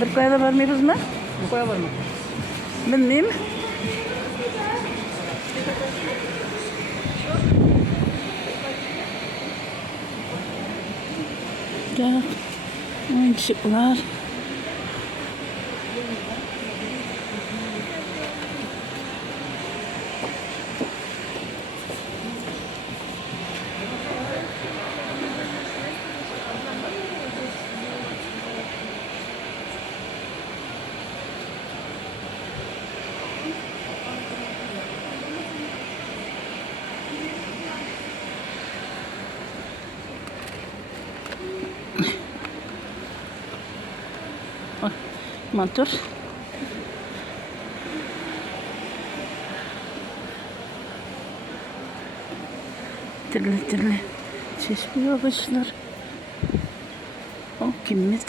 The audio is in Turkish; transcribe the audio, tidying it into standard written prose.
Bir koyada barmıyız mı? Koya var mı? Bilmeyeyim. Ya, oyuncaklar. Motor. Türlü türlü çeşme yapmışlar. O kimdir?